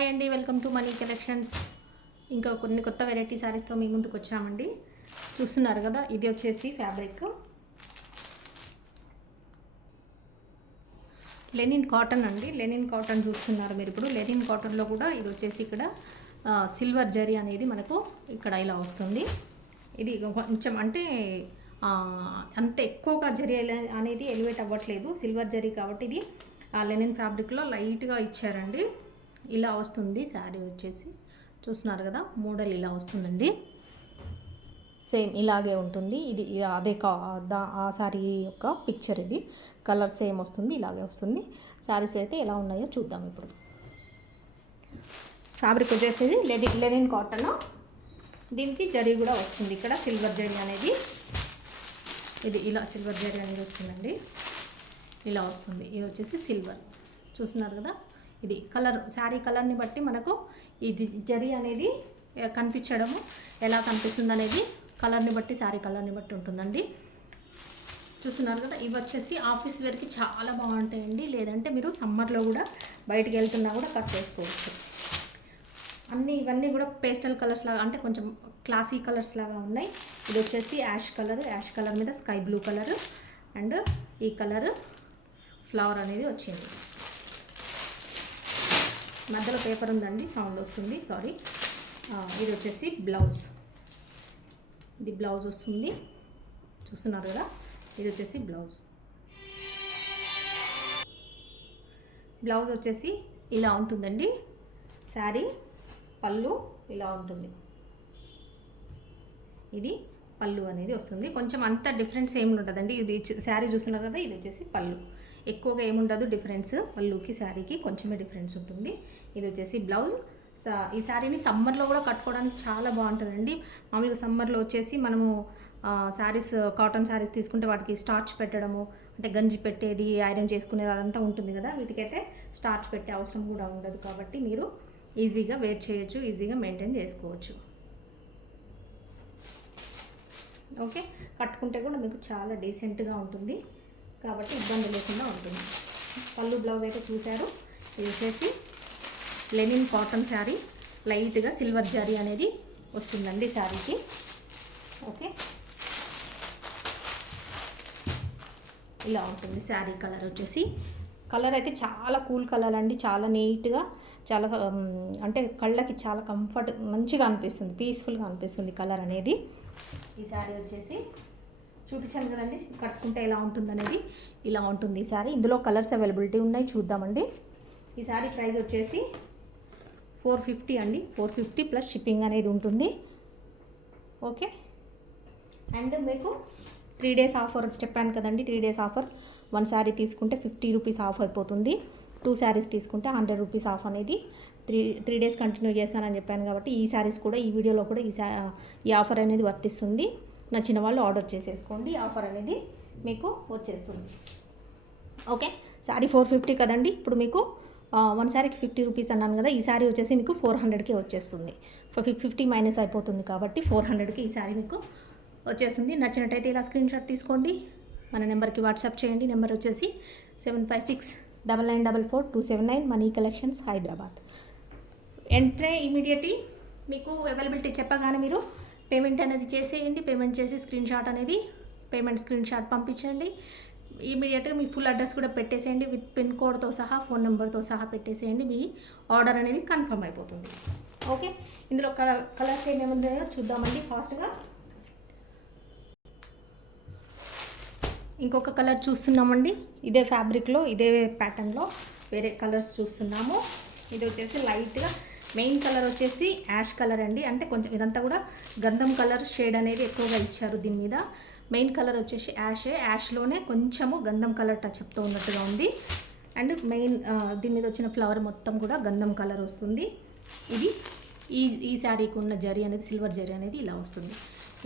Hi అండి, welcome to money collections. ఇంకా కొన్ని కొత్త వెరైటీ శారీస్తో మీ ముందుకు వచ్చామండి. చూస్తున్నారు కదా, ఇది వచ్చేసి ఫ్యాబ్రిక్ లెనిన్ కాటన్ అండి. లెనిన్ కాటన్ చూస్తున్నారు మీరు. ఇప్పుడు లెనిన్ కాటన్లో కూడా ఇది వచ్చేసి ఇక్కడ సిల్వర్ జరీ అనేది మనకు ఇక్కడ ఇలా వస్తుంది. ఇది కొంచెం అంటే అంత ఎక్కువగా జరీ అనేది ఎలివేట్ అవ్వట్లేదు, సిల్వర్ జరీ కాబట్టి ఇది లెనిన్ ఫ్యాబ్రిక్లో లైట్గా ఇచ్చారండి. ఇలా వస్తుంది శారీ వచ్చేసి. చూస్తున్నారు కదా, మోడల్ ఇలా వస్తుందండి. సేమ్ ఇలాగే ఉంటుంది. ఇది అదే ఆ శారీ యొక్క పిక్చర్. ఇది కలర్ సేమ్ వస్తుంది, ఇలాగే వస్తుంది. శారీస్ అయితే ఎలా ఉన్నాయో చూద్దాం ఇప్పుడు. ఫ్యాబ్రిక్ వచ్చేసి లెనిన్ కాటన్. దీనికి జరీ కూడా వస్తుంది ఇక్కడ, సిల్వర్ జరీ అనేది. ఇది ఇలా సిల్వర్ జరీ అనేది వస్తుందండి, ఇలా వస్తుంది. ఇది వచ్చేసి సిల్వర్. చూస్తున్నారు కదా, ఇది కలర్, శారీ కలర్ని బట్టి మనకు ఇది జరీ అనేది కనిపించడము ఎలా కనిపిస్తుంది అనేది కలర్ని బట్టి, శారీ కలర్ని బట్టి ఉంటుందండి. చూస్తున్నారు కదా, ఇవి వచ్చేసి ఆఫీస్ వేర్కి చాలా బాగుంటాయండి. లేదంటే మీరు సమ్మర్లో కూడా బయటికి వెళ్తున్నా కూడా కట్ చేసుకోవచ్చు. ఇవన్నీ కూడా పేస్టల్ కలర్స్ లాగా, అంటే కొంచెం క్లాసీ కలర్స్ లాగా ఉన్నాయి. ఇది వచ్చేసి యాష్ కలర్ మీద స్కై బ్లూ కలర్ అండ్ ఈ కలర్ ఫ్లవర్ అనేది వచ్చింది. మధ్యలో పేపర్ ఉందండి, సౌండ్ వస్తుంది, సారీ. ఇది వచ్చేసి బ్లౌజ్. ఇది బ్లౌజ్ వస్తుంది, చూస్తున్నారు కదా. ఇది వచ్చేసి బ్లౌజ్ వచ్చేసి ఇలా ఉంటుందండి. శారీ పళ్ళు ఇలా ఉంటుంది. ఇది పళ్ళు అనేది వస్తుంది. కొంచెం అంత డిఫరెన్స్ ఏమి ఉంటుందండి. ఇది శారీ చూస్తున్నారు కదా, ఇది వచ్చేసి పళ్ళు. ఎక్కువగా ఏముండదు డిఫరెన్స్, పళ్ళుకి శారీకి కొంచెమే డిఫరెన్స్ ఉంటుంది. ఇది వచ్చేసి బ్లౌజ్. ఈ శారీని సమ్మర్లో కూడా కట్టుకోవడానికి చాలా బాగుంటుందండి. మామూలుగా సమ్మర్లో వచ్చేసి మనము శారీస్, కాటన్ శారీస్ తీసుకుంటే వాటికి స్టార్చ్ పెట్టడము, అంటే గంజి పెట్టేది, ఐరన్ చేసుకునేది అదంతా ఉంటుంది కదా. వీటికైతే స్టార్చ్ పెట్టే అవసరం కూడా ఉండదు కాబట్టి మీరు ఈజీగా వేర్ చేయొచ్చు, ఈజీగా మెయింటైన్ చేసుకోవచ్చు. ఓకే, కట్టుకుంటే కూడా మీకు చాలా డీసెంట్గా ఉంటుంది కాబట్టి ఇబ్బంది లేకుండా ఉంటుంది. పళ్ళు బ్లౌజ్ అయితే చూశారు. ఇది వచ్చేసి లెనిన్ కాటన్ శారీ, లైట్గా సిల్వర్ జరీ అనేది వస్తుందండి శారీకి. ఓకే, ఇలా ఉంటుంది శారీ కలర్ వచ్చేసి. కలర్ అయితే చాలా కూల్ కలర్ అండి, చాలా నీట్గా, చాలా అంటే కళ్ళకి చాలా కంఫర్ట్, మంచిగా అనిపిస్తుంది, పీస్ఫుల్గా అనిపిస్తుంది కలర్ అనేది. ఈ శారీ వచ్చేసి చూపించాను కదండి, కట్టుకుంటే ఎలా ఉంటుంది అనేది. ఇలా ఉంటుంది ఈ శారీ. ఇందులో కలర్స్ అవైలబిలిటీ ఉన్నాయి, చూద్దామండి. ఈ శారీ ప్రైస్ వచ్చేసి 450 అండి. 450 ప్లస్ షిప్పింగ్ అనేది ఉంటుంది. ఓకే, అండ్ మీకు 3 డేస్ ఆఫర్ చెప్పాను కదండి. 3 డేస్ ఆఫర్. 1 శారీ తీసుకుంటే 50 రూపీస్ ఆఫ్ అయిపోతుంది. 2 శారీస్ తీసుకుంటే 100 రూపీస్ ఆఫ్ అనేది 3 డేస్ కంటిన్యూ చేస్తానని చెప్పాను కాబట్టి ఈ శారీస్ కూడా, ఈ వీడియోలో కూడా ఈ ఆఫర్ అనేది వర్తిస్తుంది. నచ్చిన వాళ్ళు ఆర్డర్ చేసేసుకోండి, ఆఫర్ అనేది మీకు వచ్చేస్తుంది. ఓకే, శారీ 450 కదండి. ఇప్పుడు మీకు 1 శారీకి 50 రూపీస్ అన్నాను కదా. ఈ శారీ వచ్చేసి మీకు 400కే వచ్చేస్తుంది. 50 మైనస్ అయిపోతుంది కాబట్టి 400కి ఈ శారీ మీకు వచ్చేస్తుంది. నచ్చినట్టయితే ఇలా స్క్రీన్ షాట్ తీసుకోండి, మన నెంబర్కి వాట్సాప్ చేయండి. నెంబర్ వచ్చేసి 7569944279, money collections, Hyderabad. Entry immediately మీకు అవైలబిలిటీ చెప్పగానే మీరు పేమెంట్ అనేది చేసేయండి. పేమెంట్ చేసి పేమెంట్ స్క్రీన్ షాట్ పంపించండి. ఇమీడియట్గా మీ ఫుల్ అడ్రస్ కూడా పెట్టేసేయండి, విత్ పిన్ కోడ్తో సహా, ఫోన్ నెంబర్తో సహా పెట్టేసేయండి. మీ ఆర్డర్ అనేది కన్ఫర్మ్ అయిపోతుంది. ఓకే, ఇందులో కలర్స్ ఏమేమి ఉన్నాయో చూద్దామండి ఫాస్ట్గా. ఇంకొక కలర్ చూస్తున్నామండి. ఇదే ఫ్యాబ్రిక్లో, ఇదే ప్యాటర్న్లో వేరే కలర్స్ చూస్తున్నాము. ఇది వచ్చేసి లైట్గా, మెయిన్ కలర్ వచ్చేసి యాష్ కలర్ అండి. అంటే కొంచెం ఇదంతా కూడా గంధం కలర్ షేడ్ అనేది ఎక్కువగా ఇచ్చారు దీని మీద. మెయిన్ కలర్ వచ్చేసి యాష్లోనే కొంచెము గంధం కలర్ టచ్అప్తో ఉన్నట్టుగా ఉంది. అండ్ మెయిన్ దీని మీద వచ్చిన ఫ్లవర్ మొత్తం కూడా గంధం కలర్ వస్తుంది. ఇది ఈ శారీకి ఉన్న జరీ అనేది, సిల్వర్ జరీ అనేది ఇలా వస్తుంది.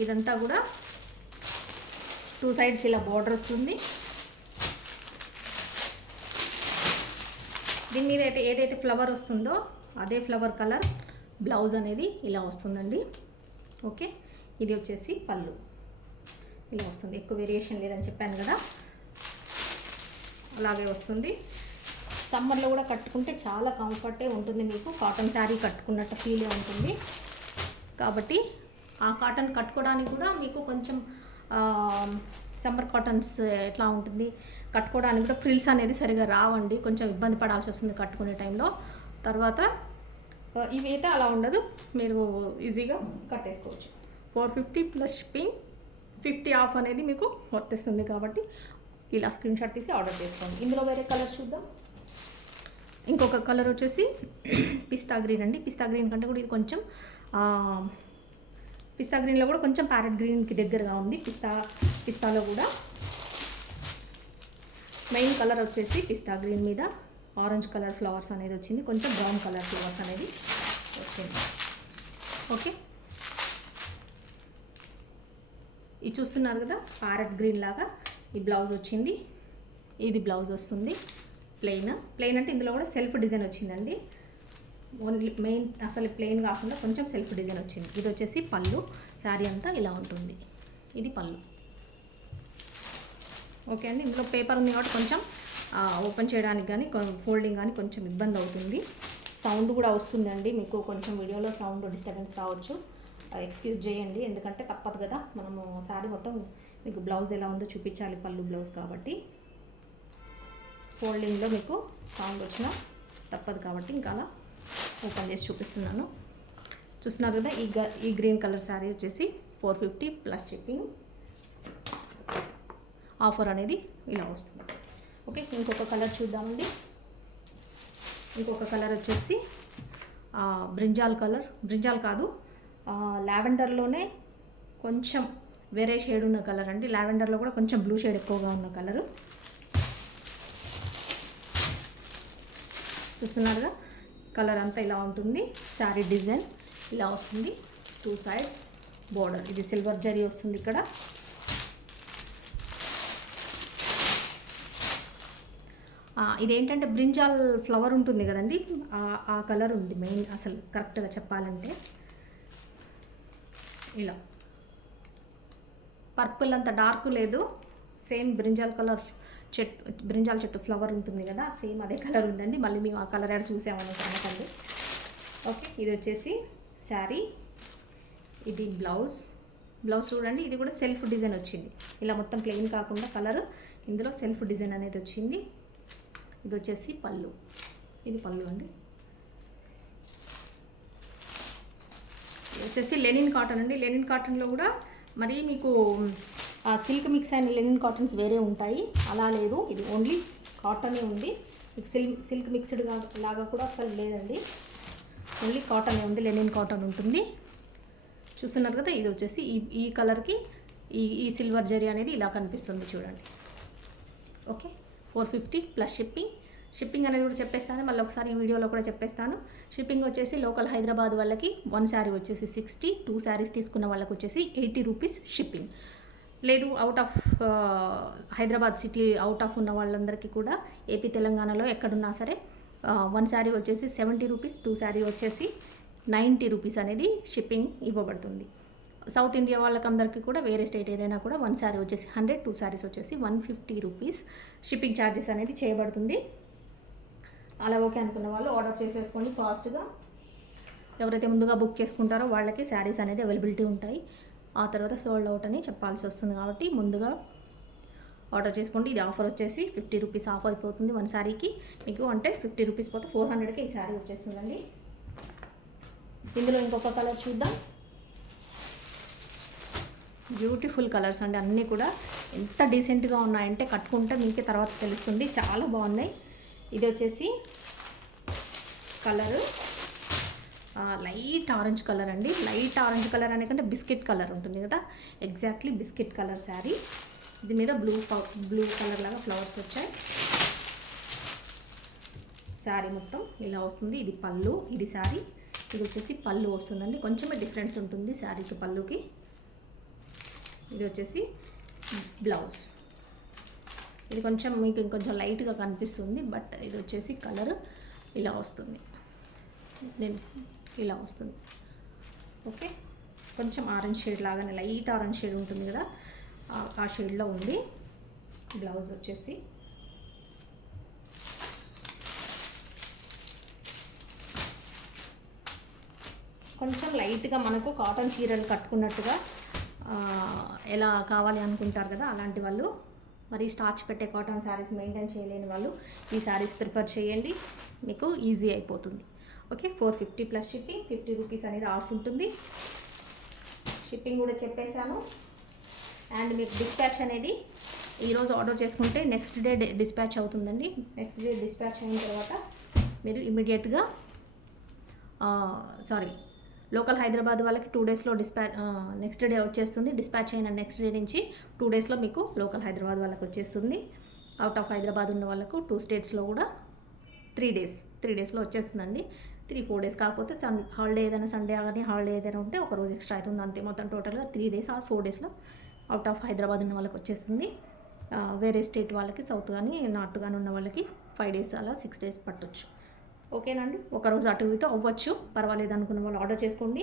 ఇదంతా కూడా 2 సైడ్స్ ఇలా బార్డర్ వస్తుంది. దీని మీద అయితే ఏదైతే ఫ్లవర్ వస్తుందో అదే ఫ్లవర్ కలర్ బ్లౌజ్ అనేది ఇలా వస్తుందండి. ఓకే, ఇది వచ్చేసి పళ్ళు ఇలా వస్తుంది. ఎక్కువ వేరియేషన్ లేదని చెప్పాను కదా, అలాగే వస్తుంది. సమ్మర్లో కూడా కట్టుకుంటే చాలా కంఫర్టే ఉంటుంది, మీకు కాటన్ శారీ కట్టుకున్నట్టు ఫీలే ఉంటుంది. కాబట్టి ఆ కాటన్ కట్టుకోవడానికి కూడా మీకు కొంచెం సమ్మర్ కాటన్స్ ఎట్లా ఉంటుంది కట్టుకోవడానికి కూడా ఫ్రిల్స్ అనేది సరిగా రావండి, కొంచెం ఇబ్బంది పడాల్సి వస్తుంది కట్టుకునే టైంలో. తర్వాత ఇవి అయితే అలా ఉండదు, మీరు ఈజీగా కట్టేసుకోవచ్చు. 450 ప్లస్ షిప్పింగ్, 50 ఆఫ్ అనేది మీకు వర్తిస్తుంది. కాబట్టి ఇలా స్క్రీన్ షాట్ తీసి ఆర్డర్ చేసుకోండి. ఇందులో వేరే కలర్ చూద్దాం. ఇంకొక కలర్ వచ్చేసి పిస్తా గ్రీన్ అండి. పిస్తా గ్రీన్ కంటే కూడా ఇది కొంచెం పిస్తా గ్రీన్లో కూడా కొంచెం ప్యారెట్ గ్రీన్కి దగ్గరగా ఉంది. పిస్తాలో కూడా మెయిన్ కలర్ వచ్చేసి పిస్తా గ్రీన్ మీద ఆరెంజ్ కలర్ ఫ్లవర్స్ అనేది వచ్చింది, కొంచెం బ్రౌన్ కలర్ ఫ్లవర్స్ అనేది వచ్చింది. ఓకే, ఇది చూస్తున్నారు కదా ప్యారెట్ గ్రీన్ లాగా ఈ బ్లౌజ్ వచ్చింది. ఇది బ్లౌజ్ వస్తుంది ప్లెయిన్ అంటే ఇందులో కూడా సెల్ఫ్ డిజైన్ వచ్చిందండి. ఓన్లీ మెయిన్ అసలు ప్లెయిన్ కాకుండా కొంచెం సెల్ఫ్ డిజైన్ వచ్చింది. ఇది వచ్చేసి పళ్ళు, శారీ అంతా ఇలా ఉంటుంది. ఇది పళ్ళు. ఓకే అండి, ఇందులో పేపర్ ఉంది కాబట్టి కొంచెం ఓపెన్ చేయడానికి కానీ ఫోల్డింగ్ కానీ కొంచెం ఇబ్బంది అవుతుంది. సౌండ్ కూడా వస్తుందండి మీకు, కొంచెం వీడియోలో సౌండ్ డిస్టర్బెన్స్ రావచ్చు, ఎక్స్క్యూజ్ చేయండి. ఎందుకంటే తప్పదు కదా, మనము శారీ మొత్తం మీకు బ్లౌజ్ ఎలా ఉందో చూపించాలి, పళ్ళు బ్లౌజ్ కాబట్టి ఫోల్డింగ్లో మీకు సౌండ్ వచ్చినా తప్పదు. కాబట్టి ఇంకా అలా ఓపెన్ చేసి చూపిస్తున్నాను. చూస్తున్నారు కదా, ఈ గ్రీన్ కలర్ శారీ వచ్చేసి 450 ప్లస్ షిప్పింగ్. ఆఫర్ అనేది ఇలా వస్తుంది. ఓకే, ఇంకొక కలర్ చూద్దామండి. ఇంకొక కలర్ వచ్చేసి బ్రింజాల్ కలర్, బ్రింజాల్ కాదు లావెండర్లోనే కొంచెం వేరే షేడ్ ఉన్న కలర్ అండి. లావెండర్లో కూడా కొంచెం బ్లూ షేడ్ ఎక్కువగా ఉన్న కలరు. చూస్తున్నారుగా, కలర్ అంతా ఇలా ఉంటుంది. శారీ డిజైన్ ఇలా వస్తుంది, 2 సైడ్స్ బోర్డర్. ఇది సిల్వర్ జరీ వస్తుంది ఇక్కడ. ఇదేంటంటే బ్రింజాల్ ఫ్లవర్ ఉంటుంది కదండి, ఆ కలర్ ఉంది మెయిన్. అసలు కరెక్ట్గా చెప్పాలంటే ఇలా పర్పుల్ అంత డార్క్ లేదు, సేమ్ బ్రింజాల్ కలర్ బ్రింజాల్ చెట్టు ఫ్లవర్ ఉంటుంది కదా, సేమ్ అదే కలర్ ఉందండి. మళ్ళీ మేము ఆ కలర్ యాడ్ చూసామని అనకండి. ఓకే, ఇది వచ్చేసి శారీ, ఇది బ్లౌజ్ చూడండి. ఇది కూడా సెల్ఫ్ డిజైన్ వచ్చింది, ఇలా మొత్తం ప్లెయిన్ కాకుండా కలర్ ఇందులో సెల్ఫ్ డిజైన్ అనేది వచ్చింది. ఇది వచ్చేసి పళ్ళు, ఇది పళ్ళు అండి. ఇది వచ్చేసి లెనిన్ కాటన్ అండి. లెనిన్ కాటన్లో కూడా మరి మీకు సిల్క్ మిక్స్ అయిన లెనిన్ కాటన్స్ వేరే ఉంటాయి, అలా లేదు. ఇది ఓన్లీ కాటనే ఉంది. మీకు సిల్క్ మిక్స్డ్ లాగా కూడా అసలు లేదండి, ఓన్లీ కాటనే ఉంది, లెనిన్ కాటన్ ఉంటుంది. చూస్తున్నారు కదా, ఇది వచ్చేసి ఈ కలర్కి ఈ సిల్వర్ జరీ అనేది ఇలా కనిపిస్తుంది చూడండి. ఓకే, 450 ప్లస్ షిప్పింగ్ అనేది కూడా చెప్పేస్తాను, మళ్ళీ ఒకసారి ఈ వీడియోలో కూడా చెప్పేస్తాను. షిప్పింగ్ వచ్చేసి లోకల్ హైదరాబాద్ వాళ్ళకి 1 శారీ వచ్చేసి 60, 2 శారీస్ తీసుకున్న వాళ్ళకి వచ్చేసి 80 రూపీస్ షిప్పింగ్. లేదు out of Hyderabad city out of ఉన్న వాళ్ళందరికీ కూడా ఏపీ తెలంగాణలో ఎక్కడున్నా సరే 1 శారీ వచ్చేసి 70 రూపీస్, 2 శారీ వచ్చేసి 90 రూపీస్ అనేది షిప్పింగ్ ఇవ్వబడుతుంది. సౌత్ ఇండియా వాళ్ళకందరికీ కూడా వేరే స్టేట్ ఏదైనా కూడా 1 శారీ వచ్చేసి 100, 2 శారీస్ వచ్చేసి 150 రూపీస్ షిప్పింగ్ ఛార్జెస్ అనేది చేయబడుతుంది. అలా ఓకే అనుకున్న వాళ్ళు ఆర్డర్ చేసేసుకోండి ఫాస్ట్గా. ఎవరైతే ముందుగా బుక్ చేసుకుంటారో వాళ్ళకి శారీస్ అనేది అవైలబిలిటీ ఉంటాయి. ఆ తర్వాత సోల్డ్ అవుట్ అని చెప్పాల్సి వస్తుంది, కాబట్టి ముందుగా ఆర్డర్ చేసుకోండి. ఇది ఆఫర్ వచ్చేసి 50 రూపీస్ ఆఫ్ అయిపోతుంది 1 శారీకి మీకు, అంటే 50 రూపీస్ పోతే 400కి ఈ శారీ వచ్చేస్తుందండి. ఇందులో ఇంకొక కలర్ చూద్దాం. బ్యూటిఫుల్ కలర్స్ అండి, అన్నీ కూడా ఎంత డీసెంట్గా ఉన్నాయంటే కట్టుకుంటే మీకే తర్వాత తెలుస్తుంది, చాలా బాగున్నాయి. ఇది వచ్చేసి కలరు లైట్ ఆరెంజ్ కలర్ అండి. లైట్ ఆరెంజ్ కలర్ అనే కంటే బిస్కెట్ కలర్ ఉంటుంది కదా, ఎగ్జాక్ట్లీ బిస్కెట్ కలర్ శారీ. ఇది మీద బ్లూ కలర్ లాగా ఫ్లవర్స్ వచ్చాయి. శారీ మొత్తం ఇలా వస్తుంది. ఇది పళ్ళు, ఇది శారీ. ఇది వచ్చేసి పళ్ళు వస్తుందండి, కొంచెమే డిఫరెన్స్ ఉంటుంది శారీకి పళ్ళుకి. ఇది వచ్చేసి బ్లౌజ్. ఇది కొంచెం మీకు ఇంకొంచెం లైట్గా కనిపిస్తుంది, బట్ ఇది వచ్చేసి కలర్ ఇలా వస్తుంది, ఇలా వస్తుంది. ఓకే, కొంచెం ఆరెంజ్ షేడ్ లాగానే లైట్ ఆరెంజ్ షేడ్ ఉంటుంది కదా, ఆ షేడ్లో ఉంది. బ్లౌజ్ వచ్చేసి కొంచెం లైట్గా మనకు కాటన్ చీరలు కట్టుకున్నట్టుగా ఎలా కావాలి అనుకుంటారు కదా, అలాంటి వాళ్ళు మరి స్టార్చ్ పెట్టే కాటన్ శారీస్ మెయింటైన్ చేయలేని వాళ్ళు ఈ శారీస్ ప్రిఫర్ చేయండి, మీకు ఈజీ అయిపోతుంది. ఓకే, 450 ప్లస్ షిప్పింగ్, 50 రూపీస్ అనేది ఆఫ్ ఉంటుంది. షిప్పింగ్ కూడా చెప్పేశాను. అండ్ మీకు డిస్పాచ్ అనేది ఈరోజు ఆర్డర్ చేసుకుంటే నెక్స్ట్ డే డిస్పాచ్ అవుతుందండి. నెక్స్ట్ డే డిస్పాచ్ అయిన తర్వాత మీరు ఇమీడియట్గా లోకల్ హైదరాబాద్ వాళ్ళకి 2 డేస్లో నెక్స్ట్ డే వచ్చేస్తుంది. డిస్పాచ్ అయిన నెక్స్ట్ డే నుంచి 2 డేస్లో మీకు లోకల్ హైదరాబాద్ వాళ్ళకి వచ్చేస్తుంది. అవుట్ ఆఫ్ హైదరాబాద్ ఉన్న వాళ్ళకు 2 స్టేట్స్లో కూడా 3 డేస్లో వచ్చేస్తుందండి. 3-4 డేస్ కాకపోతే హాలిడే ఏదైనా సండే కానీ హాలిడే ఏదైనా ఉంటే ఒక రోజు ఎక్స్ట్రా అవుతుంది అంతే. మొత్తం టోటల్గా 3 డేస్ ఆర్ 4 డేస్లో అవుట్ ఆఫ్ హైదరాబాద్ ఉన్న వాళ్ళకి వచ్చేస్తుంది. వేరే స్టేట్ వాళ్ళకి సౌత్ కానీ నార్త్ కానీ ఉన్న వాళ్ళకి 5 డేస్ అలా 6 డేస్ పట్టొచ్చు. ఓకేనండి, ఒకరోజు అటు ఇటు అవ్వచ్చు, పర్వాలేదు అనుకున్న వాళ్ళు ఆర్డర్ చేసుకోండి.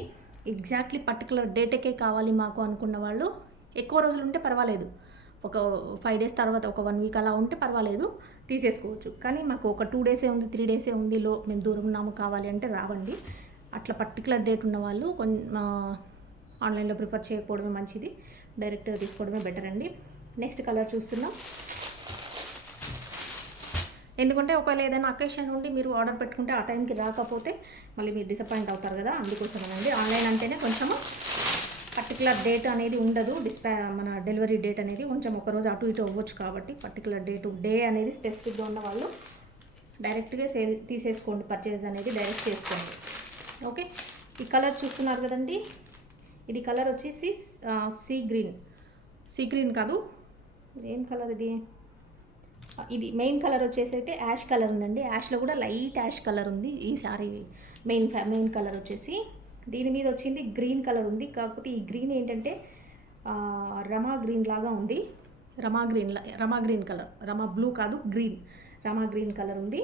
ఎగ్జాక్ట్లీ పర్టికులర్ డేట్కే కావాలి మాకు అనుకున్న వాళ్ళు ఎక్కువ రోజులు ఉంటే పర్వాలేదు, ఒక 5 డేస్ తర్వాత ఒక 1 వీక్ అలా ఉంటే పర్వాలేదు, తీసేసుకోవచ్చు. కానీ మాకు ఒక 2 డేసే ఉంది, 3 డేసే ఉంది, మేము దూరం ఉన్నాము కావాలి అంటే రావండి. అట్లా పర్టికులర్ డేట్ ఉన్న వాళ్ళు ఆన్లైన్లో ప్రిఫర్ చేయకపోవడమే మంచిది, డైరెక్ట్గా తీసుకోవడమే బెటర్ అండి. నెక్స్ట్ కలర్ చూస్తున్నాం. ఎందుకంటే ఒకవేళ ఏదైనా అకేషన్ ఉండి మీరు ఆర్డర్ పెట్టుకుంటే ఆ టైంకి రాకపోతే మళ్ళీ మీరు డిసప్పాయింట్ అవుతారు కదా, అందుకోసమేనండి. ఆన్లైన్ అంటేనే కొంచెము పర్టికులర్ డేట్ అనేది ఉండదు, మన డెలివరీ డేట్ అనేది కొంచెం ఒకరోజు అటు ఇటు అవ్వచ్చు. కాబట్టి పర్టికులర్ డే అనేది స్పెసిఫిక్గా ఉన్న వాళ్ళు డైరెక్ట్గా తీసేసుకోండి, పర్చేజ్ అనేది డైరెక్ట్ చేసుకోండి. ఓకే, ఈ కలర్ చూస్తున్నారు కదండి, ఇది కలర్ వచ్చేసి సీ గ్రీన్ కాదు, ఏం కలర్ ఇది మెయిన్ కలర్ వచ్చేసి అయితే యాష్ కలర్ ఉందండి. యాష్లో కూడా లైట్ యాష్ కలర్ ఉంది ఈ శారీ. మెయిన్ కలర్ వచ్చేసి దీని మీద వచ్చింది గ్రీన్ కలర్ ఉంది. కాకపోతే ఈ గ్రీన్ ఏంటంటే రమా గ్రీన్ లాగా ఉంది. రమా గ్రీన్ కలర్, రమా బ్లూ కాదు, రమా గ్రీన్ కలర్ ఉంది.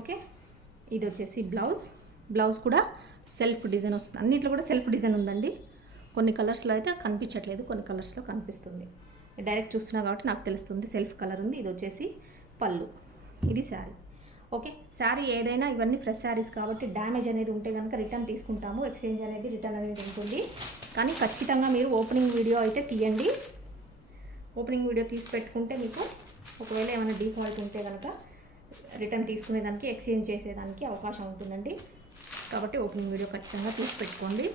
ఓకే, ఇది వచ్చేసి బ్లౌజ్ కూడా సెల్ఫ్ డిజైన్ వస్తుంది. అన్నిట్లో కూడా సెల్ఫ్ డిజైన్ ఉందండి. కొన్ని కలర్స్లో అయితే కనిపించట్లేదు, కొన్ని కలర్స్లో కనిపిస్తుంది. డైరెక్ట్ చూస్తున్నా కాబట్టి నాకు తెలుస్తుంది సెల్ఫ్ కలర్ ఉంది. ఇది వచ్చేసి పళ్ళు, ఇది శారీ. ఓకే, శారీ ఏదైనా ఇవన్నీ ఫ్రెష్ శారీస్ కాబట్టి డ్యామేజ్ అనేది ఉంటే కనుక రిటర్న్ తీసుకుంటాము, ఎక్స్చేంజ్ అనేది రిటర్న్ అనేది ఉంటుంది. కానీ ఖచ్చితంగా మీరు ఓపెనింగ్ వీడియో అయితే తీయండి. ఓపెనింగ్ వీడియో తీసి పెట్టుకుంటే మీకు ఒకవేళ ఏమైనా డిఫాల్ట్ ఉంటే కనుక రిటర్న్ తీసుకునేదానికి, ఎక్స్చేంజ్ చేసేదానికి అవకాశం ఉంటుందండి. కాబట్టి ఓపెనింగ్ వీడియో ఖచ్చితంగా తీసి పెట్టుకోండి.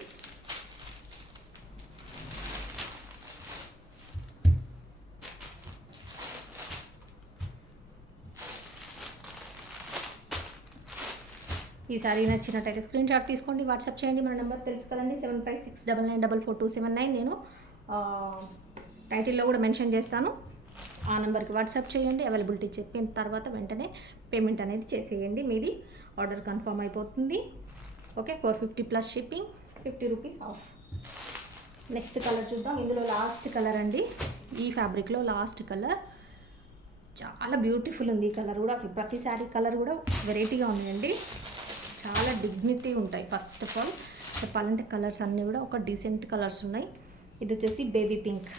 ఈ సారీ నచ్చినట్టయితే స్క్రీన్ షాట్ తీసుకోండి, వాట్సాప్ చేయండి. మన నెంబర్ తెలుసు కదండి, 7569944279. నేను టైటిల్లో కూడా మెన్షన్ చేస్తాను, ఆ నెంబర్కి వాట్సాప్ చేయండి. అవైలబిలిటీ చెప్పిన తర్వాత వెంటనే పేమెంట్ అనేది చేసేయండి, మీది ఆర్డర్ కన్ఫర్మ్ అయిపోతుంది. Okay, 450 plus shipping, 50 rupees of. Next colour చూద్దాం. ఇందులో లాస్ట్ కలర్ అండి, ఈ ఫ్యాబ్రిక్లో లాస్ట్ కలర్ చాలా బ్యూటిఫుల్ ఉంది. ఈ కలర్ కూడా అసలు ప్రతి శారీ కలర్ కూడా వెరైటీగా ఉందండి, చాలా డిగ్నిటీ ఉంటాయి. ఫస్ట్ ఆఫ్ ఆల్ చెప్పాలంటే కలర్స్ అన్నీ కూడా ఒక డీసెంట్ కలర్స్ ఉన్నాయి. ఇది వచ్చేసి బేబీ పింక్,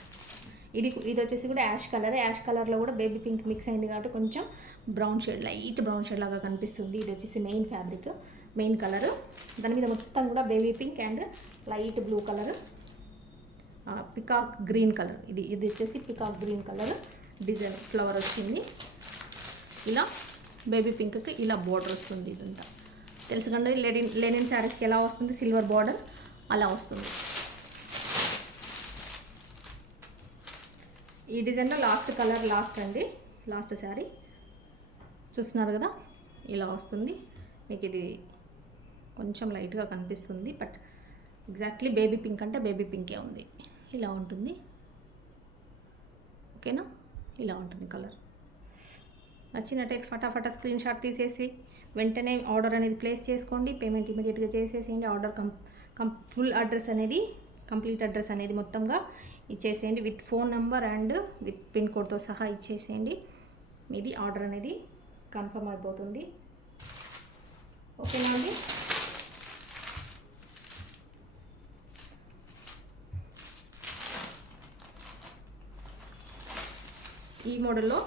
ఇది వచ్చేసి కూడా యాష్ కలర్లో కూడా బేబీ పింక్ మిక్స్ అయింది కాబట్టి కొంచెం brown shade, light brown shade లాగా కనిపిస్తుంది. ఇది వచ్చేసి మెయిన్ కలర్, దాని మీద మొత్తం కూడా baby pink and light blue colour, peacock green colour. ఇది వచ్చేసి peacock green colour design flower వచ్చింది. ఇలా బేబీ పింక్కి ఇలా బోర్డర్ వస్తుంది. ఇదంతా తెలుసు కండి, లెనిన్ శారీస్కి ఎలా వస్తుంది సిల్వర్ బార్డర్ అలా వస్తుంది. ఈ డిజైన్లో లాస్ట్ కలర్ లాస్ట్ శారీ చూస్తున్నారు కదా, ఇలా వస్తుంది. మీకు ఇది కొంచెం లైట్గా కనిపిస్తుంది, బట్ ఎగ్జాక్ట్లీ బేబీ పింక్ అంటే బేబీ పింకే ఉంది. ఇలా ఉంటుంది, ఓకేనా, ఇలా ఉంటుంది కలర్. నచ్చినట్టయితే ఫటాఫటా స్క్రీన్ షాట్ తీసేసి వెంటనే ఆర్డర్ అనేది ప్లేస్ చేసుకోండి, పేమెంట్ ఇమీడియట్గా చేసేసేయండి. ఆర్డర్ ఫుల్ అడ్రస్ అనేది, కంప్లీట్ అడ్రస్ అనేది మొత్తంగా ఇచ్చేసేయండి, with phone number and with pin కోడ్తో సహా ఇచ్చేసేయండి. మీది ఆర్డర్ అనేది కన్ఫర్మ్ అయిపోతుంది. ఓకేనా అండి. ఈ మోడల్లో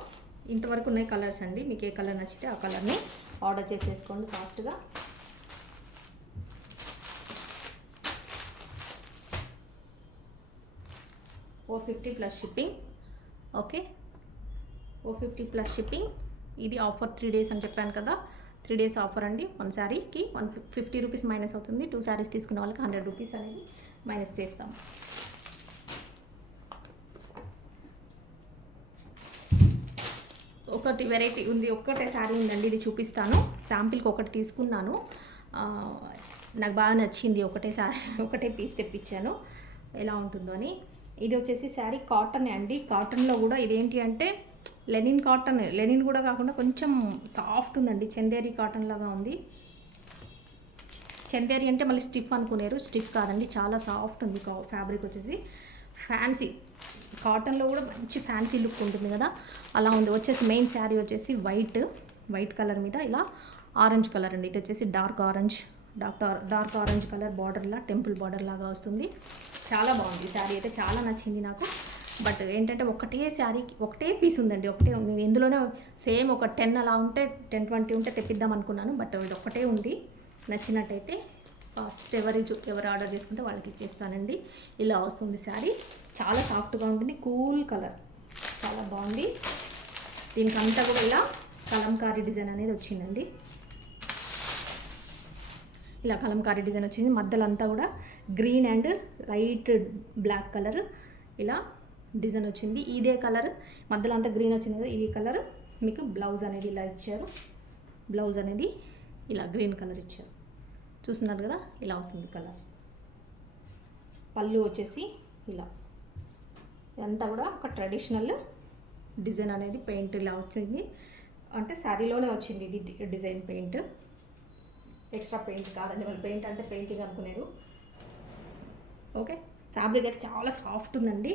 ఇంతవరకు ఉన్నాయి కలర్స్ అండి. మీకు ఏ కలర్ నచ్చితే ఆ కలర్ని ఆర్డర్ చేసేసుకోండి ఫాస్ట్గా. 450 plus shipping. Okay, 450 plus shipping. ఇది ఆఫర్ 3 డేస్ అని చెప్పాను కదా, 3 డేస్ ఆఫర్ అండి. 1 శారీకి 150 రూపీస్ మైనస్ అవుతుంది. 2 శారీస్ తీసుకున్న వాళ్ళకి 100 రూపీస్ అనేది మైనస్ చేస్తాం. ఒకటి వెరైటీ ఉంది, ఒక్కటే శారీ ఉందండి, ఇది చూపిస్తాను. శాంపిల్కి ఒకటి తీసుకున్నాను, నాకు బాగా నచ్చింది. ఒకటే శారీ, ఒకటే పీస్ తెప్పించాను, ఎలా ఉంటుందో అని. ఇది వచ్చేసి శారీ కాటన్ అండి. కాటన్లో కూడా ఇదేంటి అంటే లెనిన్ కాటన్, లెనిన్ కూడా కాకుండా కొంచెం సాఫ్ట్ ఉందండి, చందేరి కాటన్ లాగా ఉంది. చందేరి అంటే మళ్ళీ స్టిఫ్ అనుకునేరు, స్టిఫ్ కాదండి, చాలా సాఫ్ట్ ఉంది. ఫ్యాబ్రిక్ వచ్చేసి ఫ్యాన్సీ, కాటన్లో కూడా మంచి ఫ్యాన్సీ లుక్ ఉంటుంది కదా, అలా ఉంది. వచ్చేసి మెయిన్ శారీ వచ్చేసి వైట్ కలర్ మీద ఇలా ఆరెంజ్ కలర్ అండి. ఇది వచ్చేసి డార్క్ ఆరెంజ్ కలర్ బార్డర్లా, టెంపుల్ బార్డర్ లాగా వస్తుంది. చాలా బాగుంది శారీ అయితే, చాలా నచ్చింది నాకు. బట్ ఏంటంటే ఒకటే శారీకి ఒకటే పీస్ ఉందండి, ఒకటే ఉంది. నేను ఇందులోనే సేమ్ ఒక 10 అలా ఉంటే 10-20 ఉంటే తెప్పిద్దాం అనుకున్నాను, బట్ ఇది ఒకటే ఉంది. నచ్చినట్టయితే ఫస్ట్ ఎవరు ఆర్డర్ చేసుకుంటే వాళ్ళకి ఇచ్చేస్తానండి. ఇలా వస్తుంది శారీ, చాలా సాఫ్ట్గా ఉంటుంది, కూల్ కలర్, చాలా బాగుంది. దీనికి అంతా కూడా ఇలా కలంకారీ డిజైన్ అనేది వచ్చిందండి. ఇలా కలంకారీ డిజైన్ వచ్చింది, మధ్యలో అంతా కూడా green and light black colour ఇలా డిజైన్ వచ్చింది. ఇదే కలర్ మధ్యలో అంతా గ్రీన్ వచ్చింది కదా, ఈ కలర్ మీకు బ్లౌజ్ అనేది ఇలా ఇచ్చారు. బ్లౌజ్ అనేది ఇలా గ్రీన్ కలర్ ఇచ్చారు, చూస్తున్నారు కదా, ఇలా వస్తుంది కలర్. పళ్ళు వచ్చేసి ఇలా, ఇదంతా కూడా ఒక ట్రెడిషనల్ డిజైన్ అనేది పెయింట్ ఇలా వచ్చింది. అంటే శారీలోనే వచ్చింది ఇది డిజైన్, పెయింట్ ఎక్స్ట్రా పెయింట్ కాదండి. వాళ్ళు పెయింట్ అంటే పెయింటింగ్ అనుకునేరు. ఓకే, ఫ్యాబ్రిక్ అయితే చాలా సాఫ్ట్ ఉందండి,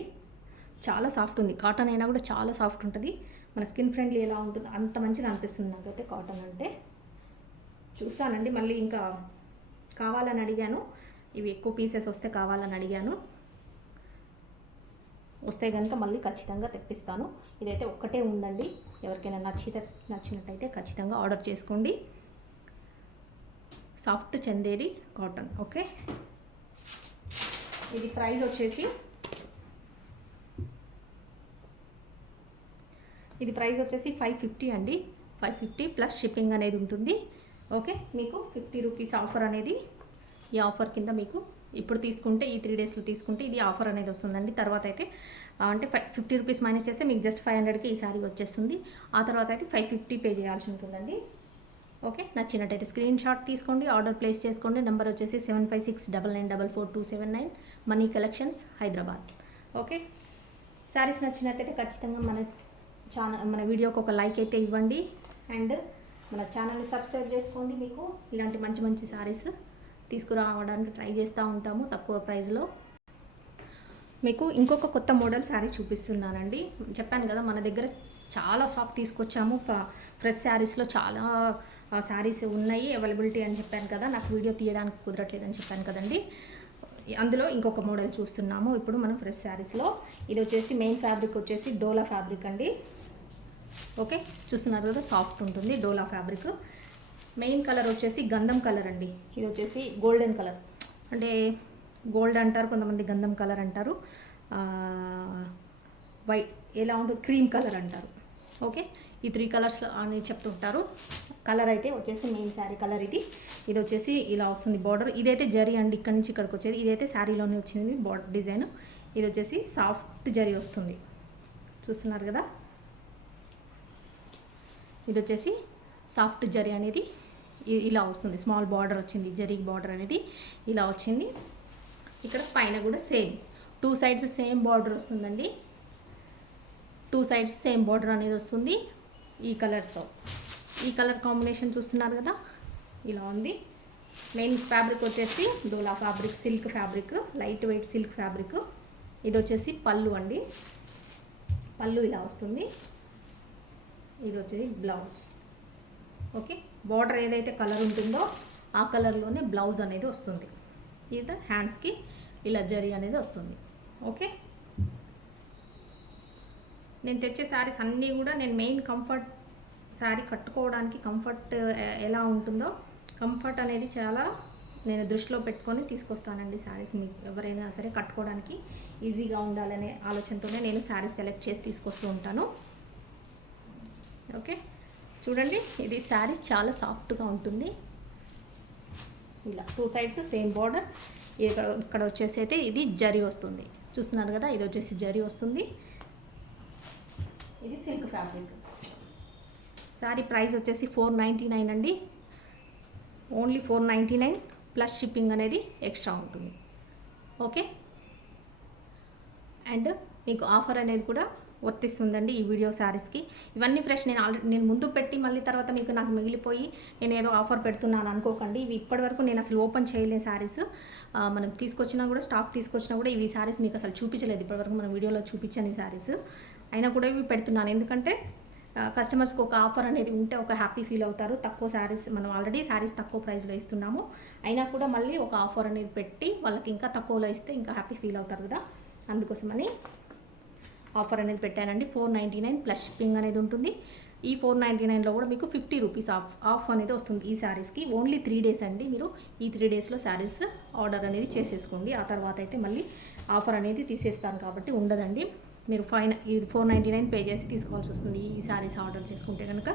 చాలా సాఫ్ట్ ఉంది. కాటన్ అయినా కూడా చాలా సాఫ్ట్ ఉంటుంది. మన స్కిన్ ఫ్రెండ్లీ ఎలా ఉంటుంది అంత మంచిగా అనిపిస్తుంది నాకైతే కాటన్ అంటే. చూసానండి, మళ్ళీ ఇంకా కావాలని అడిగాను, ఇవి ఎక్కువ పీసెస్ వస్తే కావాలని అడిగాను. వస్తే కనుక మళ్ళీ ఖచ్చితంగా తెప్పిస్తాను. ఇదైతే ఒక్కటే ఉందండి, ఎవరికైనా నచ్చినట్టయితే ఖచ్చితంగా ఆర్డర్ చేసుకోండి. Soft Chanderi cotton. ఓకే, ఇది ప్రైస్ వచ్చేసి 550 అండి. 550 ప్లస్ షిప్పింగ్ అనేది ఉంటుంది. ఓకే, మీకు 50 రూపీస్ ఆఫర్ అనేది, ఈ ఆఫర్ కింద మీకు ఇప్పుడు తీసుకుంటే, ఈ 3 డేస్లో తీసుకుంటే ఇది ఆఫర్ అనేది వస్తుందండి. తర్వాత అయితే అంటే 50 రూపీస్ మైనస్ చేస్తే మీకు జస్ట్ 500కి ఈ సారీ వచ్చేస్తుంది. ఆ తర్వాత అయితే 550 పే చేయాల్సి ఉంటుందండి. ఓకే, నచ్చినట్టయితే స్క్రీన్ షాట్ తీసుకోండి, ఆర్డర్ ప్లేస్ చేసుకోండి. నెంబర్ వచ్చేసి 7569944279, money collections, Hyderabad. Okay, saris నచ్చినట్టయితే ఖచ్చితంగా మన వీడియోకి ఒక లైక్ అయితే ఇవ్వండి, అండ్ మన ఛానల్ని సబ్స్క్రైబ్ చేసుకోండి. మీకు ఇలాంటి మంచి మంచి శారీస్ తీసుకురావడానికి ట్రై చేస్తూ ఉంటాము తక్కువ ప్రైస్లో. మీకు ఇంకొక కొత్త మోడల్ శారీ చూపిస్తున్నానండి. చెప్పాను కదా, మన దగ్గర చాలా స్టాక్ తీసుకొచ్చాము. ఫ్రెష్ శారీస్లో చాలా శారీస్ ఉన్నాయి అవైలబిలిటీ అని చెప్పాను కదా, నాకు వీడియో తీయడానికి కుదరట్లేదని చెప్పాను కదండి. అందులో ఇంకొక మోడల్ చూస్తున్నాము ఇప్పుడు మనం ఫ్రెష్ శారీస్లో. ఇది వచ్చేసి మెయిన్ ఫ్యాబ్రిక్ వచ్చేసి డోలా ఫ్యాబ్రిక్ అండి. ఓకే, చూస్తున్నారు కదా, సాఫ్ట్ ఉంటుంది డోలా ఫ్యాబ్రిక్. మెయిన్ కలర్ వచ్చేసి గంధం కలర్ అండి. ఇది వచ్చేసి గోల్డెన్ కలర్, అంటే గోల్డ్ అంటారు కొంతమంది, గంధం కలర్ అంటారు, వైట్ ఎలా ఉంటుంది క్రీమ్ కలర్ అంటారు. ఓకే, ఈ 3 కలర్స్ అని చెప్తుంటారు. కలర్ అయితే వచ్చేసి మెయిన్ శారీ కలర్ ఇది. ఇది వచ్చేసి ఇలా వస్తుంది బార్డర్. ఇదైతే జరీ అండి, ఇక్కడ నుంచి ఇక్కడికి వచ్చేది. ఇదైతే శారీలోనే వచ్చింది బార్డర్ డిజైన్. ఇది వచ్చేసి సాఫ్ట్ జరీ వస్తుంది, చూస్తున్నారు కదా. ఇది వచ్చేసి సాఫ్ట్ జరీ అనేది ఇలా వస్తుంది, స్మాల్ బార్డర్ వచ్చింది, జరీ బార్డర్ అనేది ఇలా వచ్చింది. ఇక్కడ పైన కూడా సేమ్ 2 సైడ్స్ సేమ్ బార్డర్ వస్తుందండి. 2 సైడ్స్ సేమ్ బార్డర్ అనేది వస్తుంది. ఈ కలర్స్తో, ఈ కలర్ కాంబినేషన్ చూస్తున్నారు కదా, ఇలా ఉంది. మెయిన్ ఫ్యాబ్రిక్ వచ్చేసి Dola fabric, silk fabric, light weight silk fabric. ఇది వచ్చేసి పళ్ళు అండి, పళ్ళు ఇలా వస్తుంది. ఇది వచ్చేసి బ్లౌజ్. ఓకే, బార్డర్ ఏదైతే కలర్ ఉంటుందో ఆ కలర్లోనే బ్లౌజ్ అనేది వస్తుంది. ఇది హ్యాండ్స్కి ఇలా జరీ అనేది వస్తుంది. ఓకే, నేను తెచ్చే శారీస్ అన్నీ కూడా నేను మెయిన్ కంఫర్ట్ శారీ కట్టుకోవడానికి కంఫర్ట్ ఎలా ఉంటుందో, కంఫర్ట్ అనేది చాలా నేను దృష్టిలో పెట్టుకొని తీసుకొస్తానండి శారీస్. మీకు ఎవరైనా సరే కట్టుకోవడానికి ఈజీగా ఉండాలనే ఆలోచనతోనే నేను శారీస్ సెలెక్ట్ చేసి తీసుకొస్తూ ఉంటాను. ఓకే, చూడండి ఇది శారీ చాలా సాఫ్ట్గా ఉంటుంది. ఇలా 2 సైడ్స్ సేమ్ బార్డర్. ఇక్కడ వచ్చేసి అయితే ఇది జరీ వస్తుంది, చూస్తున్నారు కదా, ఇది వచ్చేసి జరీ వస్తుంది. ఇది సిల్క్ ఫ్యాబ్రిక్. శారీ ప్రైస్ వచ్చేసి 499 అండి. ఓన్లీ 499 ప్లస్ షిప్పింగ్ అనేది ఎక్స్ట్రా ఉంటుంది. ఓకే, అండ్ మీకు ఆఫర్ అనేది కూడా వర్తిస్తుందండి ఈ వీడియో శారీస్కి. ఇవన్నీ ఫ్రెష్. నేను ముందు పెట్టి మళ్ళీ తర్వాత మీకు నాకు మిగిలిపోయి నేను ఏదో ఆఫర్ పెడుతున్నాను అనుకోకండి. ఇవి ఇప్పటివరకు నేను అసలు ఓపెన్ చేయలేని శారీస్. మనం తీసుకొచ్చినా కూడా, స్టాక్ తీసుకొచ్చినా కూడా ఇవి శారీస్ మీకు అసలు చూపించలేదు ఇప్పటివరకు, మన వీడియోలో చూపించని శారీస్ అయినా కూడా ఇవి పెడుతున్నాను. ఎందుకంటే కస్టమర్స్కి ఒక ఆఫర్ అనేది ఉంటే ఒక హ్యాపీ ఫీల్ అవుతారు. తక్కువ శారీస్, మనం ఆల్రెడీ శారీస్ తక్కువ ప్రైస్లో ఇస్తున్నాము, అయినా కూడా మళ్ళీ ఒక ఆఫర్ అనేది పెట్టి వాళ్ళకి ఇంకా తక్కువలో ఇస్తే ఇంకా హ్యాపీ ఫీల్ అవుతారు కదా, అందుకోసమని ఆఫర్ అనేది పెట్టానండి. 499 ప్లస్ షిప్పింగ్ అనేది ఉంటుంది. ఈ 499లో కూడా మీకు 50 రూపీస్ ఆఫ్ అనేది వస్తుంది ఈ శారీస్కి. ఓన్లీ 3 డేస్ అండి. మీరు ఈ 3 డేస్లో శారీస్ ఆర్డర్ అనేది చేసేసుకోండి. ఆ తర్వాత అయితే మళ్ళీ ఆఫర్ అనేది తీసేస్తాను కాబట్టి ఉండదండి. మీరు ఇది 499 పే చేసి తీసుకోవాల్సి వస్తుంది ఈ శారీస్ ఆర్డర్ చేసుకుంటే కనుక.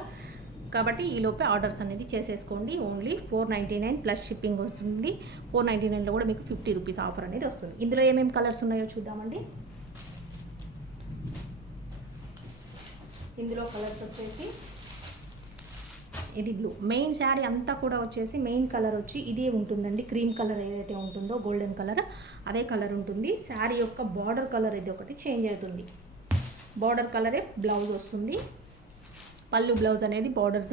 కాబట్టి ఈలోపే ఆర్డర్స్ అనేది చేసేసుకోండి. ఓన్లీ 499 ప్లస్ షిప్పింగ్ వస్తుంది. 499లో కూడా మీకు 50 రూపీస్ ఆఫర్ అనేది వస్తుంది. ఇందులో ఏమేమి కలర్స్ ఉన్నాయో చూద్దామండి. ఇందులో కలర్స్ వచ్చేసి ఇది బ్లూ. మెయిన్ శారీ అంతా కూడా వచ్చేసి మెయిన్ కలర్ వచ్చి ఇదే ఉంటుందండి. క్రీమ్ కలర్ ఏదైతే ఉంటుందో, గోల్డెన్ కలర్, అదే కలర్ ఉంటుంది. శారీ యొక్క బార్డర్ కలర్ ఇది ఒకటి చేంజ్ అవుతుంది. బార్డర్ కలరే బ్లౌజ్ వస్తుంది. పళ్ళు బ్లౌజ్ అనేది బార్డర్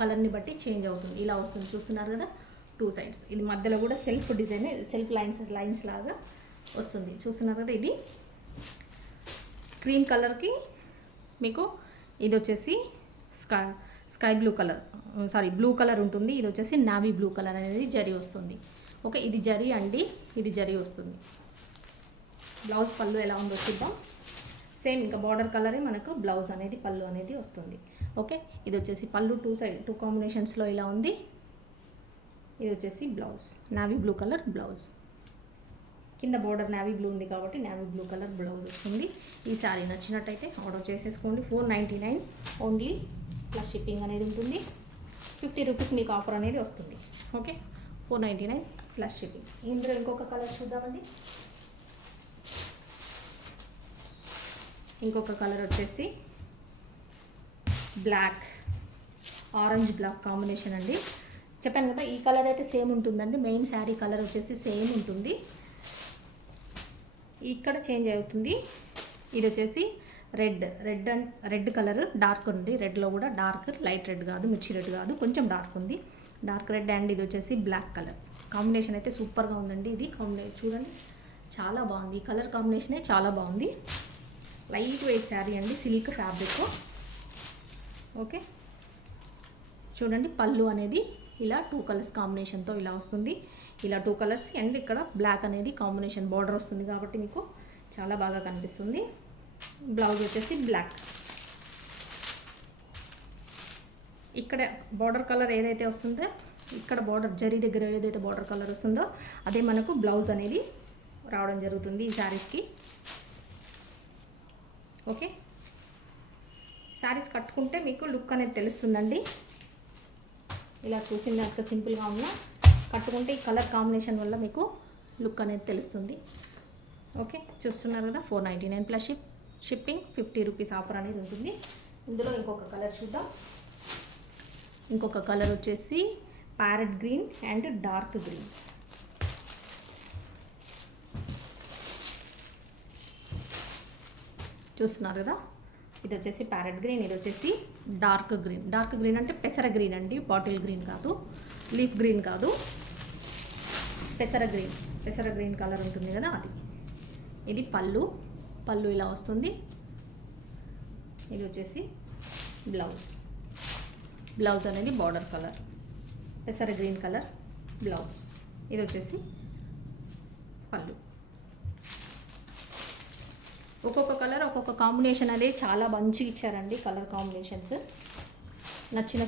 కలర్ని బట్టి చేంజ్ అవుతుంది. ఇలా వస్తుంది, చూస్తున్నారు కదా, 2 సైడ్స్. ఇది మధ్యలో కూడా సెల్ఫ్ డిజైన్, సెల్ఫ్ లైన్స్ లాగా వస్తుంది, చూస్తున్నారు కదా. ఇది క్రీమ్ కలర్కి మీకు ఇది వచ్చేసి sky blue colour, blue colour ఉంటుంది. ఇది వచ్చేసి నావీ బ్లూ కలర్ అనేది జరీ వస్తుంది. ఓకే, ఇది జరీ అండి, ఇది జరీ వస్తుంది. బ్లౌజ్ పళ్ళు ఎలా ఉందో చూద్దాం. సేమ్ ఇంకా బార్డర్ కలరే మనకు బ్లౌజ్ అనేది, పళ్ళు అనేది వస్తుంది. ఓకే, ఇది వచ్చేసి పళ్ళు 2 కాంబినేషన్స్లో ఇలా ఉంది. ఇది వచ్చేసి blouse, navy blue colour blouse. కింద బార్డర్ నావీ బ్లూ ఉంది కాబట్టి నావీ బ్లూ కలర్ బ్లౌజ్ వస్తుంది. ఈ శారీ నచ్చినట్టయితే ఆర్డర్ చేసేసుకోండి. 499 ఓన్లీ ప్లస్ షిప్పింగ్ అనేది ఉంటుంది. 50 రూపీస్ మీకు ఆఫర్ అనేది వస్తుంది. Okay, 499 plus shipping. ఇందులో ఇంకొక కలర్ చూద్దామండి. ఇంకొక కలర్ వచ్చేసి బ్లాక్, ఆరెంజ్ బ్లాక్ కాంబినేషన్ అండి. చెప్పాను కదా, ఈ కలర్ అయితే సేమ్ ఉంటుందండి. మెయిన్ శారీ కలర్ వచ్చేసి సేమ్ ఉంటుంది, ఇక్కడ చేంజ్ అవుతుంది. ఇది వచ్చేసి రెడ్ కలర్ డార్క్ ఉంది. రెడ్లో కూడా డార్క్, లైట్ రెడ్ కాదు, మిర్చి రెడ్ కాదు, కొంచెం డార్క్ ఉంది, డార్క్ రెడ్. అండ్ ఇది వచ్చేసి బ్లాక్ కలర్ కాంబినేషన్ అయితే సూపర్గా ఉందండి. ఇది కాంబినేషన్ చూడండి, చాలా బాగుంది. ఈ కలర్ కాంబినేషనే చాలా బాగుంది. లైట్ వెయిట్ శారీ అండి, సిల్క్ ఫ్యాబ్రిక్. ఓకే, చూడండి పళ్ళు అనేది ఇలా 2 కలర్స్ కాంబినేషన్తో ఇలా వస్తుంది. ఇలా 2 కలర్స్ అండ్ ఇక్కడ బ్లాక్ అనేది కాంబినేషన్ బార్డర్ వస్తుంది కాబట్టి మీకు చాలా బాగా కనిపిస్తుంది. బ్లౌజ్ వచ్చేసి బ్లాక్. ఇక్కడ బార్డర్ కలర్ ఏదైతే వస్తుందో, ఇక్కడ బార్డర్ జరీ దగ్గర ఏదైతే బార్డర్ కలర్ వస్తుందో అదే మనకు బ్లౌజ్ అనేది రావడం జరుగుతుంది ఈ శారీస్కి. ఓకే, శారీస్ కట్టుకుంటే మీకు లుక్ అనేది తెలుస్తుందండి. ఇలా చూసినంత సింపుల్గా ఉన్న కట్టుకుంటే ఈ కలర్ కాంబినేషన్ వల్ల మీకు లుక్ అనేది తెలుస్తుంది. ఓకే, చూస్తున్నారు కదా, 499 ప్లస్ షిప్పింగ్, 50 రూపీస్ ఆఫర్ అనేది ఉంటుంది. ఇందులో ఇంకొక కలర్ చూద్దాం. ఇంకొక కలర్ వచ్చేసి parrot green and dark green. చూస్తున్నారు కదా, ఇది వచ్చేసి ప్యారెట్ గ్రీన్, ఇది వచ్చేసి డార్క్ గ్రీన్. డార్క్ గ్రీన్ అంటే పెసర గ్రీన్ అండి, బాటిల్ గ్రీన్ కాదు, లీఫ్ గ్రీన్ కాదు, పెసర గ్రీన్ కలర్ ఉంటుంది కదా అది. ఇది పళ్ళు ఇలా వస్తుంది. ఇది వచ్చేసి బ్లౌజ్ అనేది బార్డర్ కలర్, పెసర గ్రీన్ కలర్ బ్లౌజ్. ఇది వచ్చేసి పళ్ళు. ఒక్కొక్క కలర్ ఒక్కొక్క కాంబినేషన్ అనేది చాలా మంచిగా ఇచ్చారండి. కలర్ కాంబినేషన్స్ నచ్చిన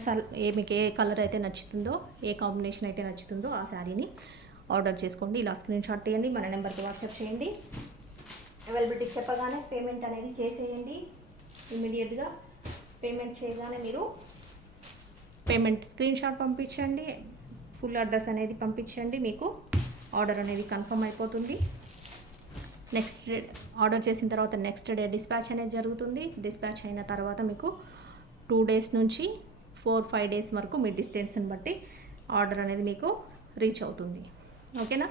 మీకు ఏ కలర్ అయితే నచ్చుతుందో, ఏ కాంబినేషన్ అయితే నచ్చుతుందో ఆ శారీని ఆర్డర్ చేసుకోండి. ఇలా స్క్రీన్ షాట్ తీయండి, మన నెంబర్కి వాట్సాప్ చేయండి. అవైలబిలిటీ చెప్పగానే పేమెంట్ అనేది చేసేయండి. ఇమీడియట్గా పేమెంట్ చేయగానే మీరు పేమెంట్ స్క్రీన్ షాట్ పంపించండి, ఫుల్ అడ్రస్ అనేది పంపించండి, మీకు ఆర్డర్ అనేది కన్ఫర్మ్ అయిపోతుంది. నెక్స్ట్ డే ఆర్డర్ చేసిన తర్వాత నెక్స్ట్ డే డిస్పాచ్ అనేది జరుగుతుంది. డిస్పాచ్ అయిన తర్వాత మీకు 2 days నుంచి 4-5 days వరకు మీ డిస్టెన్స్ని బట్టి ఆర్డర్ అనేది మీకు రీచ్ అవుతుంది. ఓకేనా?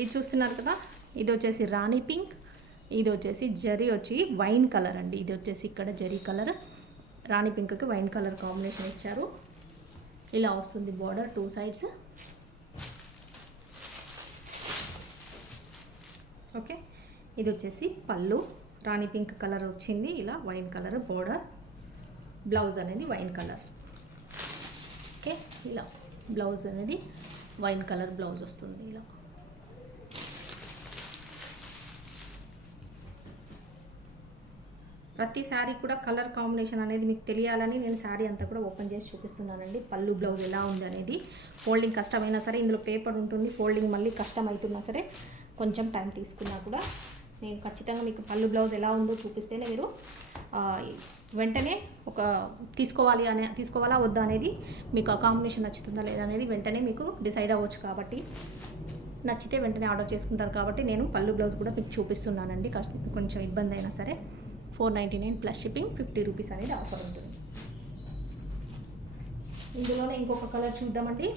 ఇది చూస్తున్నారు కదా, ఇది వచ్చేసి రాణి పింక్, ఇది వచ్చేసి జరీ వచ్చి వైన్ కలర్ అండి. ఇది వచ్చేసి ఇక్కడ జరీ కలర్, రాణి పింక్కి వైన్ కలర్ కాంబినేషన్ ఇచ్చారు. ఇలా వస్తుంది బార్డర్ 2 sides. ఓకే, ఇది వచ్చేసి పళ్ళు, రాణి పింక్ కలర్ వచ్చింది, ఇలా వైన్ కలర్ బార్డర్, బ్లౌజ్ అనేది వైన్ కలర్. ఓకే, ఇలా బ్లౌజ్ అనేది వైన్ కలర్ బ్లౌజ్ వస్తుంది. ఇలా ప్రతి శారీ కూడా కలర్ కాంబినేషన్ అనేది మీకు తెలియాలని నేను శారీ అంతా కూడా ఓపెన్ చేసి చూపిస్తున్నానండి. పళ్ళు బ్లౌజ్ ఎలా ఉంది అనేది. ఫోల్డింగ్ కష్టమైనా సరే ఇందులో పేపర్ ఉంటుంది, ఫోల్డింగ్ మళ్ళీ కష్టం అవుతున్నా సరే కొంచెం టైం తీసుకున్నా కూడా నేను ఖచ్చితంగా మీకు పళ్ళు బ్లౌజ్ ఎలా ఉందో చూపిస్తేనే మీరు వెంటనే తీసుకోవాలా వద్దా అనేది, మీకు ఆ కాంబినేషన్ నచ్చుతుందా లేదా అనేది వెంటనే మీకు డిసైడ్ అవ్వచ్చు. కాబట్టి నచ్చితే వెంటనే ఆర్డర్ చేసుకుంటారు. కాబట్టి నేను పళ్ళు బ్లౌజ్ కూడా మీకు చూపిస్తున్నానండి. కొంచెం ఇబ్బంది అయినా సరే 499 ప్లస్ షిప్పింగ్, 50 రూపీస్ అనేది ఆఫర్ ఉంటుంది. ఇందులోనే ఇంకొక కలర్ చూద్దామండి.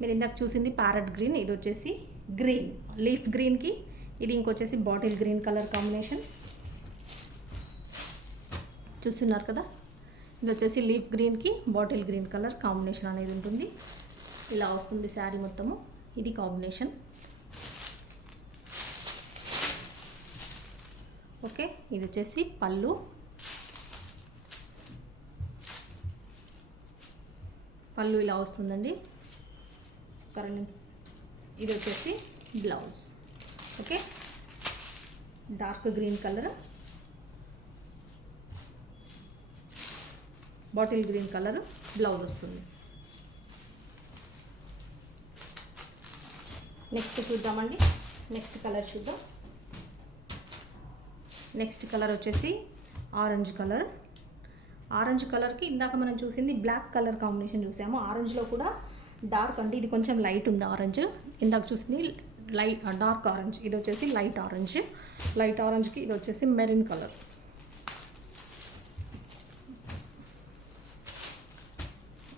మీరు ఇందాక చూసింది ప్యారెట్ గ్రీన్, ఇది వచ్చేసి గ్రీన్, లీఫ్ గ్రీన్కి ఇది ఇంకొచ్చేసి బాటిల్ గ్రీన్ కలర్ కాంబినేషన్ చూస్తున్నారు కదా. ఇది వచ్చేసి లీఫ్ గ్రీన్కి బాటిల్ గ్రీన్ కలర్ కాంబినేషన్ అనేది ఉంటుంది. ఇలా వస్తుంది శారీ మొత్తము, ఇది కాంబినేషన్. ఓకే, ఇది వచ్చేసి పళ్ళు, పళ్ళు ఇలా వస్తుందండి. ఇది వచ్చేసి blouse. Okay, dark green colour, bottle green colour blouse వస్తుంది. నెక్స్ట్ చూద్దామండి, నెక్స్ట్ కలర్ చూద్దాం. నెక్స్ట్ కలర్ వచ్చేసి ఆరెంజ్ కలర్. ఆరెంజ్ కలర్కి ఇందాక మనం చూసింది బ్లాక్ కలర్ కాంబినేషన్ చూసాము. ఆరెంజ్లో కూడా డార్క్ అంటే ఇది కొంచెం లైట్ ఉంది ఆరెంజ్. ఇందాక చూసింది లైట్ డార్క్ ఆరెంజ్, ఇది వచ్చేసి లైట్ ఆరెంజ్. లైట్ ఆరెంజ్కి ఇది వచ్చేసి మెరూన్ కలర్.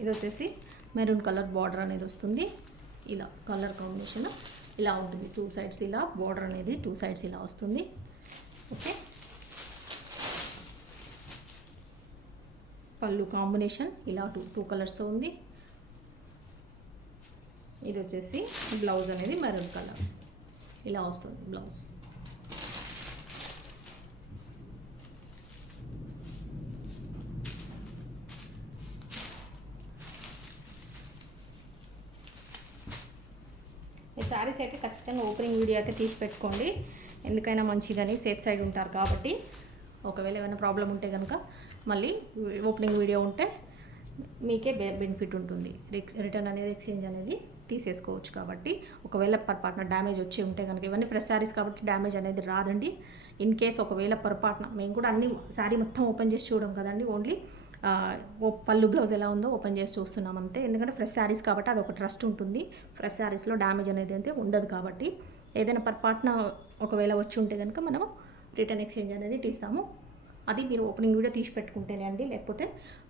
ఇది వచ్చేసి మెరూన్ కలర్ బార్డర్ అనేది వస్తుంది. ఇలా కలర్ కాంబినేషన్ ఇలా ఉంటుంది. 2 sides ఇలా బార్డర్ అనేది 2 sides ఇలా వస్తుంది. ఓకే, పళ్ళు కాంబినేషన్ ఇలా టూ కలర్స్తో ఉంది. ఇది వచ్చేసి బ్లౌజ్ అనేది మెరూన్ కలర్ ఇలా వస్తుంది బ్లౌజ్. ఈ శారీస్ అయితే ఖచ్చితంగా ఓపెనింగ్ వీడియో అయితే తీసి పెట్టుకోండి, ఎందుకైనా మంచిదని, సేఫ్ సైడ్ ఉంటారు కాబట్టి. ఒకవేళ ఏమైనా ప్రాబ్లం ఉంటే కనుక మళ్ళీ ఓపెనింగ్ వీడియో ఉంటే మీకే బెనిఫిట్ ఉంటుంది. రిటర్న్ అనేది ఎక్స్చేంజ్ అనేది తీసేసుకోవచ్చు. కాబట్టి ఒకవేళ పొరపాటున డ్యామేజ్ వచ్చి ఉంటే కనుక, ఇవన్నీ ఫ్రెష్ శారీస్ కాబట్టి డ్యామేజ్ అనేది రాదండి. ఇన్ కేస్ ఒకవేళ పొరపాటున, మేము కూడా అన్ని శారీ మొత్తం ఓపెన్ చేసి చూడం కదండి, ఓన్లీ పళ్ళు బ్లౌజ్ ఎలా ఉందో ఓపెన్ చేసి చూస్తున్నాం అంతే. ఎందుకంటే ఫ్రెష్ శారీస్ కాబట్టి అది ఒక ట్రస్ట్ ఉంటుంది. ఫ్రెష్ శారీస్లో డ్యామేజ్ అనేది అయితే ఉండదు. కాబట్టి ఏదైనా పొరపాటున ఒకవేళ వచ్చి ఉంటే కనుక మనము రిటర్న్ ఎక్స్చేంజ్ అనేది తీస్తాము. అది మీరు ఓపెనింగ్ వీడియో తీసి పెట్టుకుంటేనే అండి, లేకపోతే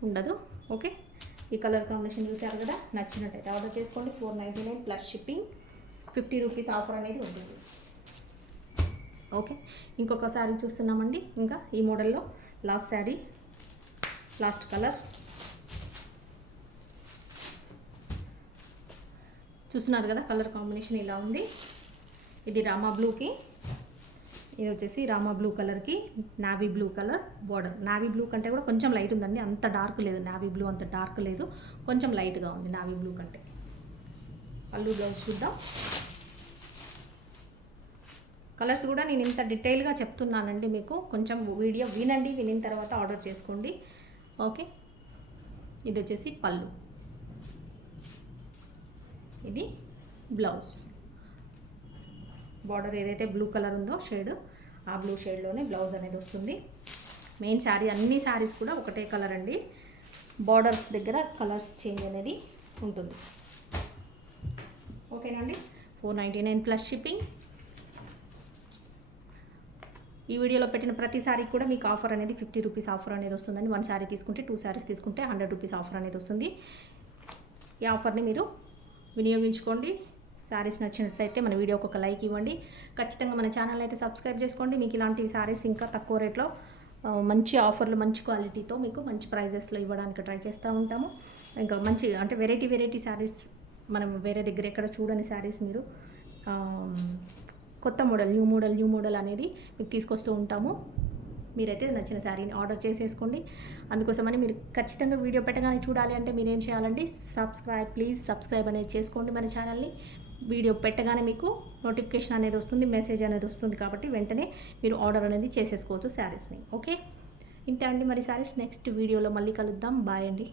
ఉండదు. ఓకే, ఈ కలర్ కాంబినేషన్ చూసారు కదా, నచ్చినట్టయితే ఆర్డర్ చేసుకోండి. 499 ప్లస్ షిప్పింగ్, 50 రూపీస్ ఆఫర్ అనేది ఉంటుంది. ఓకే, ఇంకొక శారీ చూస్తున్నామండి. ఇంకా ఈ మోడల్లో లాస్ట్ శారీ, లాస్ట్ కలర్ చూస్తున్నారు కదా. కలర్ కాంబినేషన్ ఇలా ఉంది. ఇది రామా బ్లూకి, ఇది వచ్చేసి రామా బ్లూ కలర్కి navy blue colour border. Navy blue కంటే కూడా కొంచెం లైట్ ఉందండి, అంత డార్క్ లేదు. నావీ బ్లూ అంత డార్క్ లేదు, కొంచెం లైట్గా ఉంది నావీ బ్లూ కంటే. పళ్ళు బ్లౌజ్ చూద్దాం. కలర్స్ కూడా నేను ఇంత డీటెయిల్గా చెప్తున్నానండి మీకు, కొంచెం వీడియో వినండి, వినిన తర్వాత ఆర్డర్ చేసుకోండి. ఓకే, ఇది వచ్చేసి పళ్ళు, ఇది బ్లౌజ్. బార్డర్ ఏదైతే బ్లూ కలర్ ఉందో షేడ్, ఆ బ్లూ షేడ్లోనే బ్లౌజ్ అనేది వస్తుంది. మెయిన్ శారీ, అన్ని శారీస్ కూడా ఒకటే కలర్ అండి, బార్డర్స్ దగ్గర కలర్స్ చేంజ్ అనేది ఉంటుంది. ఓకేనండి. 499 ప్లస్ షిప్పింగ్. ఈ వీడియోలో పెట్టిన ప్రతి శారీకి కూడా మీకు ఆఫర్ అనేది 50 రూపీస్ ఆఫర్ అనేది వస్తుందండి. 1 శారీ తీసుకుంటే 2 శారీస్ తీసుకుంటే 100 రూపీస్ ఆఫర్ అనేది వస్తుంది. ఈ ఆఫర్ని మీరు వినియోగించుకోండి. శారీస్ నచ్చినట్లయితే మన వీడియోకి ఒక లైక్ ఇవ్వండి. ఖచ్చితంగా మన ఛానల్ అయితే సబ్స్క్రైబ్ చేసుకోండి. మీకు ఇలాంటి శారీస్ ఇంకా తక్కువ రేట్లో మంచి ఆఫర్లు, మంచి క్వాలిటీతో మీకు మంచి ప్రైజెస్లో ఇవ్వడానికి ట్రై చేస్తూ ఉంటాము. ఇంకా మంచి అంటే వెరైటీ శారీస్ మనం వేరే దగ్గర ఎక్కడ చూడని శారీస్ మీరు కొత్త మోడల్, న్యూ మోడల్ అనేది మీకు తీసుకొస్తూ ఉంటాము. మీరైతే నచ్చిన శారీని ఆర్డర్ చేసేసుకోండి. అందుకోసమని మీరు ఖచ్చితంగా వీడియో పెట్టగానే చూడాలి అంటే మీరు ఏం చేయాలండి, ప్లీజ్ సబ్స్క్రైబ్ అనేది చేసుకోండి మన ఛానల్ని. వీడియో పెట్టగానే మీకు నోటిఫికేషన్ అనేది వస్తుంది, మెసేజ్ అనేది వస్తుంది. కాబట్టి వెంటనే మీరు ఆర్డర్ అనేది చేసేసుకోవచ్చు శారీస్ని. ఓకే, ఇంతే అండి మరి శారీస్. నెక్స్ట్ వీడియోలో మళ్ళీ కలుద్దాం. బాయ్ అండి.